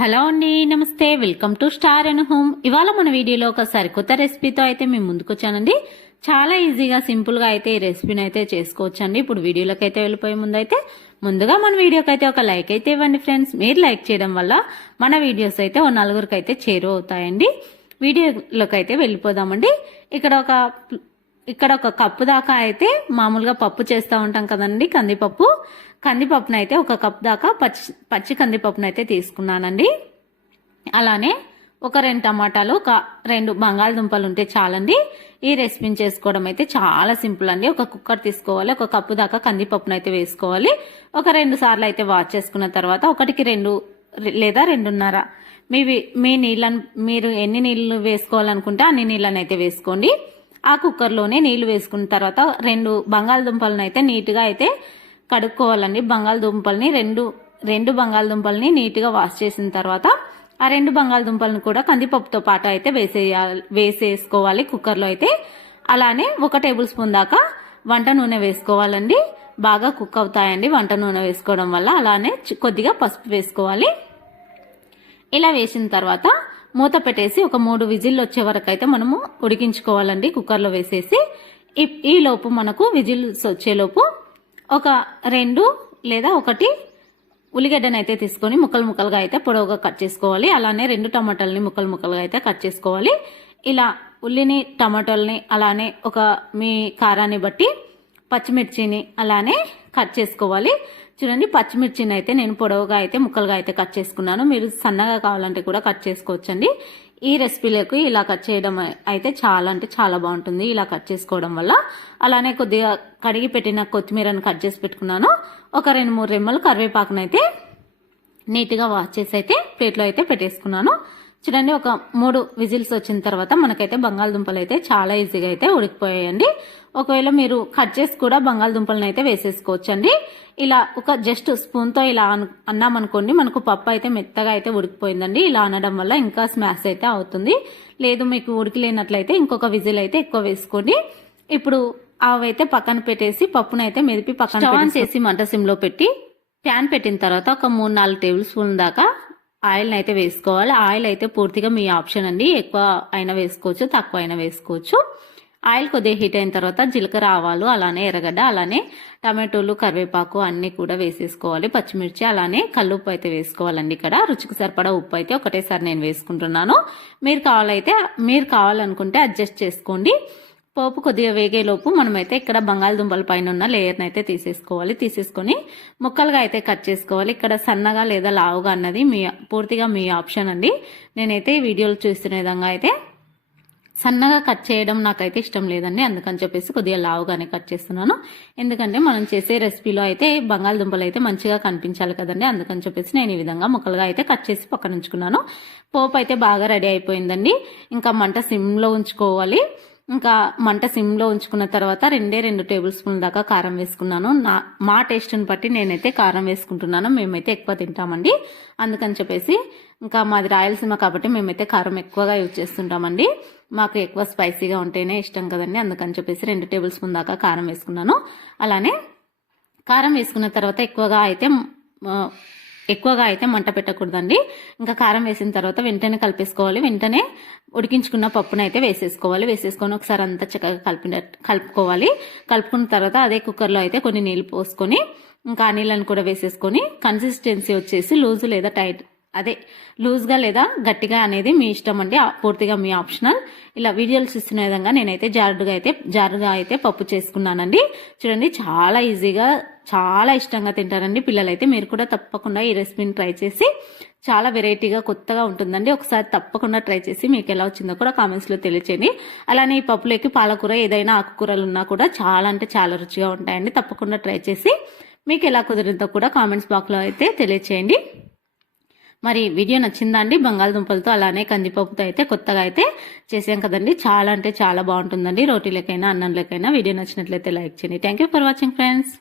Hello అండి నమస్తే. Welcome to star and home. ఇవాళ మన వీడియోలో ఒక సరికొత్త రెసిపీతో అయితే మేము ముందుకు వచ్చానండి చాలా ఈజీగా సింపుల్గా అయితే ఈ రెసిపీని అయితే చేసుకోవచ్చండి. ఇప్పుడు వీడియోలోకి అయితే వెళ్ళిపోయే ముందు అయితే ముందుగా మన వీడియోకి అయితే ఒక లైక్ అయితే ఇవ్వండి ఫ్రెండ్స్. మీరు లైక్ చేయడం వల్ల మన వీడియోస్ అయితే ఓ నలుగురికి అయితే చేరువ అవుతాయండి వీడియోలోకి అయితే వెళ్ళిపోదామండి. ఇక్కడ ఒక ఇక్కడ ఒక కప్పు దాకా అయితే మామూలుగా పప్పు చేస్తూ ఉంటాం కదండి కందిపప్పు. కందిపప్పును అయితే ఒక కప్ దాకా పచ్చి పచ్చి కందిపప్పును అయితే తీసుకున్నానండి. అలానే ఒక రెండు టమాటాలు ఒక రెండు బంగాళదుంపలు ఉంటే చాలండి. ఈ రెసిపీని చేసుకోవడం అయితే చాలా సింపుల్ అండి. ఒక కుక్కర్ తీసుకోవాలి ఒక కప్పు దాకా కందిపప్పును అయితే వేసుకోవాలి. ఒక రెండు సార్లు అయితే వాష్ చేసుకున్న తర్వాత ఒకటికి రెండు లేదా రెండున్నర. మీ మీ నీళ్ళను మీరు ఎన్ని నీళ్ళు వేసుకోవాలనుకుంటే అన్ని నీళ్ళని అయితే వేసుకోండి. ఆ కుక్కర్లోనే నీళ్ళు వేసుకున్న తర్వాత రెండు బంగాళదుంపలను అయితే నీట్గా అయితే కడుక్కోవాలండి. బంగాళదుంపల్ని రెండు రెండు బంగాళదుంపల్ని నీట్గా వాష్ చేసిన తర్వాత ఆ రెండు బంగాళదుంపలను కూడా కందిపప్పుతో పాటు అయితే వేసేయాలి వేసేసుకోవాలి కుక్కర్లో అయితే. అలానే ఒక టేబుల్ స్పూన్ దాకా వంట నూనె వేసుకోవాలండి. బాగా కుక్ అవుతాయండి వంట నూనె వేసుకోవడం వల్ల. అలానే కొద్దిగా పసుపు వేసుకోవాలి. ఇలా వేసిన తర్వాత మూత పెట్టేసి ఒక మూడు విజిల్లు వచ్చే వరకు అయితే మనము ఉడికించుకోవాలండి కుక్కర్లో వేసేసి. ఈ లోపు మనకు విజిల్స్ వచ్చేలోపు ఒక రెండు లేదా ఒకటి ఉల్లిగడ్డను అయితే తీసుకొని ముక్కలు ముక్కలుగా అయితే పొడవుగా కట్ చేసుకోవాలి. అలానే రెండు టమాటాలని ముక్కలు ముక్కలుగా అయితే కట్ చేసుకోవాలి. ఇలా ఉల్లిని టమాటోల్ని అలానే ఒక మీ కారాన్ని బట్టి పచ్చిమిర్చిని అలానే కట్ చేసుకోవాలి. చూడండి పచ్చిమిర్చిని అయితే నేను పొడవుగా అయితే ముక్కలుగా అయితే కట్ చేసుకున్నాను. మీరు సన్నగా కావాలంటే కూడా కట్ చేసుకోవచ్చండి. ఈ రెసిపీలకు ఇలా కట్ చేయడం అయితే చాలా అంటే చాలా బాగుంటుంది. ఇలా కట్ చేసుకోవడం వల్ల అలానే కొద్దిగా కడిగి పెట్టిన కొత్తిమీరను కట్ చేసి పెట్టుకున్నాను. ఒక రెండు మూడు రెమ్మలు కరివేపాకునైతే నీట్గా వాష్ చేసి అయితే ప్లేట్లో అయితే పెట్టేసుకున్నాను. చూడండి ఒక మూడు విజిల్స్ వచ్చిన తర్వాత మనకైతే బంగాళదుంపలు అయితే చాలా ఈజీగా అయితే ఉడికిపోయాయండి. ఒకవేళ మీరు కట్ చేసి కూడా బంగాళదుంపలను అయితే వేసేసుకోవచ్చండి. ఇలా ఒక జస్ట్ స్పూన్తో ఇలా అన్నామనుకోండి మనకు పప్పు అయితే మెత్తగా అయితే ఉడికిపోయిందండి. ఇలా అనడం వల్ల ఇంకా స్మాష్ అయితే అవుతుంది. లేదు మీకు ఉడికిలేనట్లయితే ఇంకొక విజిల్ అయితే ఎక్కువ వేసుకోండి. ఇప్పుడు అవైతే పక్కన పెట్టేసి పప్పునైతే మెదిపి పక్కన చేసి మంట సిమ్లో పెట్టి ప్యాన్ పెట్టిన తర్వాత ఒక మూడు నాలుగు టేబుల్ స్పూన్ దాకా ఆయిల్ని అయితే వేసుకోవాలి. ఆయిల్ అయితే పూర్తిగా మీ ఆప్షన్ అండి. ఎక్కువ అయినా వేసుకోవచ్చు తక్కువ అయినా వేసుకోవచ్చు. ఆయిల్ కొద్దిగా హీట్ అయిన తర్వాత జీలకర్ర ఆవాలు అలానే ఎర్రగడ్డ అలానే టమాటోలు కరివేపాకు అన్నీ కూడా వేసేసుకోవాలి. పచ్చిమిర్చి అలానే కల్లుప్పు అయితే వేసుకోవాలండి ఇక్కడ. రుచికి సరిపడా ఉప్పు అయితే ఒకటేసారి నేను వేసుకుంటున్నాను. మీరు కావాలైతే మీరు కావాలనుకుంటే అడ్జస్ట్ చేసుకోండి. పోపు కొద్దిగా వేగేలోపు మనమైతే ఇక్కడ బంగాళదుంపల పైన ఉన్న లేయర్ని అయితే తీసేసుకోవాలి. తీసేసుకొని ముక్కలుగా అయితే కట్ చేసుకోవాలి. ఇక్కడ సన్నగా లేదా లావుగా అన్నది మీ పూర్తిగా మీ ఆప్షన్ అండి. నేనైతే ఈ వీడియోలు చూస్తున్న విధంగా అయితే సన్నగా కట్ చేయడం నాకైతే ఇష్టం లేదండి. అందుకని చెప్పేసి కొద్దిగా లావుగానే కట్ చేస్తున్నాను. ఎందుకంటే మనం చేసే రెసిపీలో అయితే బంగాళదుంపలు అయితే మంచిగా కనిపించాలి కదండి. అందుకని చెప్పేసి నేను ఈ విధంగా ముక్కలుగా అయితే కట్ చేసి పక్కన ఉంచుకున్నాను. పోపు అయితే బాగా రెడీ అయిపోయిందండి. ఇంకా మంట సిమ్లో ఉంచుకోవాలి. ఇంకా మంట సిమ్లో ఉంచుకున్న తర్వాత రెండే రెండు టేబుల్ స్పూన్ల దాకా కారం వేసుకున్నాను. నా మా టేస్ట్ని బట్టి నేనైతే కారం వేసుకుంటున్నాను. మేమైతే ఎక్కువ తింటామండి. అందుకని చెప్పేసి ఇంకా మాది రాయలసీమ కాబట్టి మేమైతే కారం ఎక్కువగా యూజ్ చేస్తుంటామండి. మాకు ఎక్కువ స్పైసీగా ఉంటేనే ఇష్టం కదండి. అందుకని చెప్పేసి రెండు టేబుల్ స్పూన్ దాకా కారం వేసుకున్నాను. అలానే కారం వేసుకున్న తర్వాత ఎక్కువగా అయితే ఎక్కువగా అయితే మంట పెట్టకూడదండి. ఇంకా కారం వేసిన తర్వాత వెంటనే కలిపేసుకోవాలి. వెంటనే ఉడికించుకున్న పప్పును అయితే వేసేసుకోవాలి. వేసేసుకొని ఒకసారి అంతా చక్కగా కలిపి కలుపుకోవాలి. కలుపుకున్న తర్వాత అదే కుక్కర్లో అయితే కొన్ని నీళ్ళు పోసుకొని ఇంకా నీళ్ళని కూడా వేసేసుకొని కన్సిస్టెన్సీ వచ్చేసి లూజు లేదా టైట్ అదే లూజ్గా లేదా గట్టిగా అనేది మీ ఇష్టం అండి. పూర్తిగా మీ ఆప్షనల్. ఇలా వీడియోలు ఇస్తున్న విధంగా నేనైతే జారుడుగా అయితే జారుగా అయితే పప్పు చేసుకున్నానండి. చూడండి చాలా ఈజీగా చాలా ఇష్టంగా తింటారండి పిల్లలైతే. మీరు కూడా తప్పకుండా ఈ రెసిపీని ట్రై చేసి చాలా వెరైటీగా కొత్తగా ఉంటుందండి. ఒకసారి తప్పకుండా ట్రై చేసి మీకు ఎలా వచ్చిందో కూడా కామెంట్స్లో తెలియచేయండి. అలానే ఈ పప్పులోకి పాలకూర ఏదైనా ఆకుకూరలు ఉన్నా కూడా చాలా అంటే చాలా రుచిగా ఉంటాయండి. తప్పకుండా ట్రై చేసి మీకు ఎలా కుదిరిందో కూడా కామెంట్స్ బాక్స్లో అయితే తెలియచేయండి. మరి వీడియో నచ్చిందా అండి బంగాళదుంపలతో అలానే కందిపప్పుతో అయితే కొత్తగా అయితే చేసాం కదండి. చాలా అంటే చాలా బాగుంటుందండి. రోటీలకైనా అన్నంలకైనా వీడియో నచ్చినట్లయితే లైక్ చేయండి. Thank for watching friends